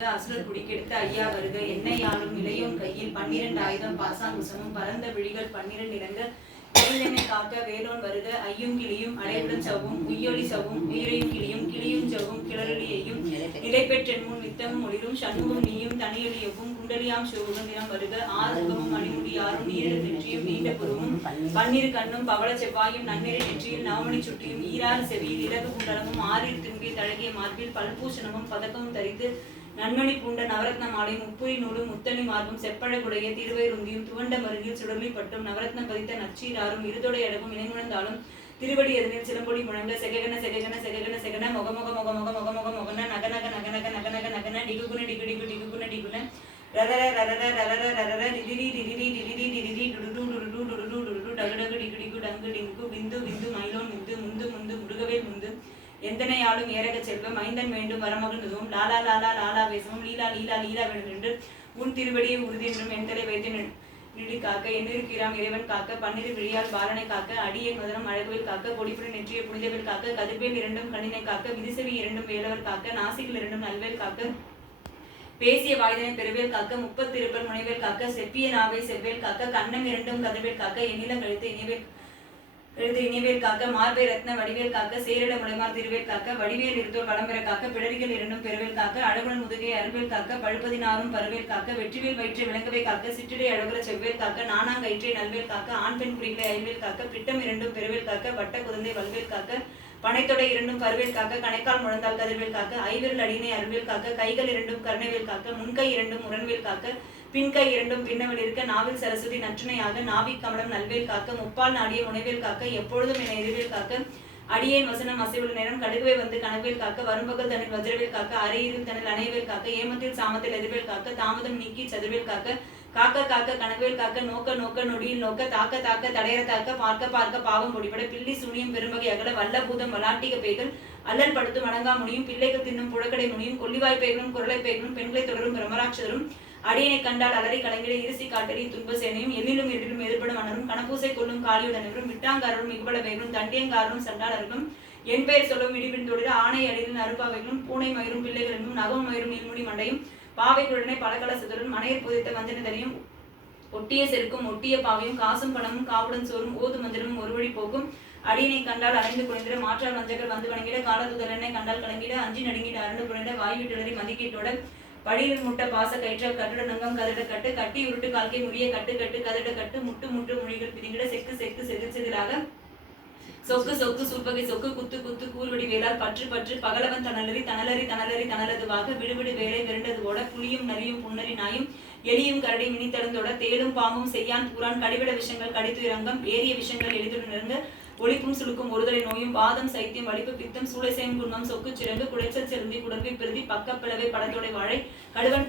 அசுரர் குடிக்கெடுத்த ஐயா வருக எண்ணெயாலும் இளையோன் கையில் 12 ஆயுதம் பாசாங்குசமும் பரந்த விழிகள் 12 இறங்க எண்ணெய் காக்க வேலோன் வருக ஐயும் கிளியும் அடைவுடன் சவ்வும் உய்யொலி சவ்வும் உயிரையும் கிளியும் சவ்வும் கிளறலியையும் நிலை பெற்றென்முன் வித்தமும் ஒளிரும் சண்முகம் நீயும் தனியொலியவும் குண்டலியாம் சிவகும் தினம் வருக ஆறுமுகமும் மணிமுடி ஆறும் நீரில் நெற்றியும் நீண்ட புருவும் 12 கண்ணும் பவள செவ்வாயும் நன்னிறை நெற்றியில் நவமணி சுட்டியும் ஈராறு செவியில் இலகு குண்டலமும் ஆறில் திரும்பிய தழகிய மார்பில் பல்பூஷணமும் பதக்கமும் தரித்து நன்மணி பூண்ட நவரத்ன மாலை முப்புரி நூலும் முத்தணி மார்பும் செப்பழகுடைய திருவைருந்தியும் துவண்ட மருங்கில் சுடர்லி பட்டும் நவரத்னம் பதித்த நச்சீராரும் இருதொடை அடகும் இணைமுழந்தாலும் திருவடி எதனில் சிலம்பொடி முழங்க செககன செககன செககன செகன மொக மொக மொக மொக மொக மொக மொகன நக நக நக நக நக நக நகன டிகுகுன டிகு டிகு டிகுகுன டிகுன ரரர ரரர ரரர ரரர டிடிரி டிடிரி டிடிரி டிடிரி டுடுடு டுடுடு டுடுடு டுடுடு டகடகு டிகு டிகு டங்கு டிங்கு விந்து விந்து மயிலோன் முந்து முந்து முந்து முருகவேல் முந்து எந்தனையாலும் ஏரக செல்வம் ஐந்தன் வேண்டும் வரமகிழ்ந்ததும் லாலா லாலா லாலா வேசமும் லீலா லீலா லீலா வேண்டும் என்று உன் திருவடியை உறுதி என்றும் எந்தலை வைத்து நிடி காக்க எண்ணிருக்கிறாம் இறைவன் காக்க 12 விழியால் பாலனை காக்க அடியேன் மதனம் அழகுவில் காக்க பொடிப்புடன் நெற்றிய புனிதவில் காக்க கதிர்வேல் 2 கண்ணினை காக்க விதிசெவி 2 வேலவர் காக்க நாசிகள் 2 நல்வேல் காக்க பேசிய வாய்தனை பெருவேல் காக்க 30 திருப்பல் முனைவேல் காக்க செப்பிய நாவை செவ்வேல் காக்க கண்ணம் 2 கதிர்வேல் காக்க எண்ணிலம் கழித்து இனிவேல் காக்க மார்பை ரத்ன வடிவேல் காக்க சேரல முளைமார் திருவேல் காக்க வடிவேல் இருத்தோர் வளம்பெற காக்க பிடரிகள் 2 பெருவேல் காக்க அழகுடன் முதுகை அருள்வேல் காக்க பழுப்பதினாரும் பருவேல் காக்க வெற்றிவேல் வயிற்றை விளங்கவை காக்க சிற்றிடை அழகுல செவ்வேல் காக்க நானாங்கயிற்றை நல்வேல் காக்க ஆண் பெண் குறிகளை ஐவேல் காக்க பிட்டம் 2 பெருவேல் காக்க வட்ட குழந்தை வல்வேல் காக்க பனைத்தொடை 2 பருவேல் காக்க கணைக்கால் முழந்தால் கதிர்வேல் காக்க ஐவிரல் அடியினை அருள்வேல் காக்க கைகள் 2 கருணைவேல் காக்க முன்கை 2 முரண்வேல் காக்க பின்கை 2 பின்னவில் இருக்க நாவில் சரஸ்வதி நற்றுணையாக நாவிக் கமலம் நல்வேல் காக்க முப்பால் நாடிய முனைவேல் காக்க எப்பொழுதும் என எதிர்வேல் காக்க அடியேன் வசனம் அசைவுள்ள நேரம் கடுகுவை வந்து கனவேல் காக்க வரும்பகல் தனில் வஜ்ரவேல் காக்க அரையிருள் தனில் அணைவேல் காக்க ஏமத்தில் சாமத்தில் எதிர்வேல் காக்க தாமதம் நீக்கி சதுர்வேல் காக்க காக்க காக்க கனவேல் காக்க நோக்க நோக்க நொடியில் நோக்க தாக்க தாக்க தடையற தாக்க பார்க்க பார்க்க பாவம் பொடிபட பில்லி சூனியம் பெரும்பகை அகல வல்ல பூதம் வலாட்டிக பேய்கள் அல்லல் படுத்து வணங்கா முடியும் பிள்ளைகள் தின்னும் புழக்கடை முடியும் கொல்லிவாய் பேய்களும் குரலை பேய்களும் பெண்களை தொடரும் பிரமராட்சதரும் அடியனை கண்டால் அலறி கலங்கிட இருசி காட்டறி துன்ப சேனையும் எண்ணிலும் இருளிலும் எதிர்படும் அனரும் கணப்பூசை கொள்ளும் காளியுடனவரும் விட்டாங்காரரும் மிகுபட வேகளும் தண்டியங்காரரும் சண்டாளர்களும் என் பெயர் சொல்லும் இடிபின் தொழில் ஆணை அடியில் அருப்பாவைகளும் பூனை மயிரும் பிள்ளைகள் என்றும் நகம் மயிரும் நீள்முடி மண்டையும் பாவைகளுடனே பலகல சிதறும் மனையில் புதைத்த வந்தனதனையும் ஒட்டிய செருக்கும் ஒட்டிய பாவையும் காசும் பணமும் காவுடன் சோறும் ஓது மஞ்சளும் ஒரு வழி போக்கும் அடியினை கண்டால் அலைந்து குறைந்திட மாற்றால் வஞ்சகர் வந்து வணங்கிட காலதுதலனை கண்டால் கலங்கிட அஞ்சி நடுங்கிட அரண்டு குறைந்த வாய்விட்டுளறி மதிக்கீட்டோட படியில் முட்ட பாச கயிற்றால் கட்டுட நங்கம் கதிட கட்டு கட்டி உருட்டு கால்கை முடிய கட்டு கட்டு கதிட கட்டு முட்டு முட்டு மொழிகள் பிரிங்கிட செக்கு செக்கு செதில் செதிலாக சொக்கு சொக்கு சூப்பகை சொக்கு குத்து குத்து கூர்வடி வேளால் பற்று பற்று பகலவன் தனலறி தனலறி தனலறி தனலதுவாக விடுவிடு வேலை விரண்டது போட புலியும் நரியும் புன்னரி நாயும் எலியும் கரடி மினித்தடந்தோட தேடும் பாம்பும் செய்யான் பூரான் கடிவிட விஷங்கள் கடித்து இறங்கம் ஏறிய விஷங்கள் எளிதுடன் இறங்க ஒளிப்பும் சுழுக்கும் ஒருதலை நோயும் வாதம் சைத்தியம் வலிப்பு பித்தம் சூளை செய்யும் குன்மம் சொக்கு சிறங்கு குடைச்சல் செருந்தி குடர்வி பிரதி பக்கப்பிளவை படத்தோடை வாழை கடுவன்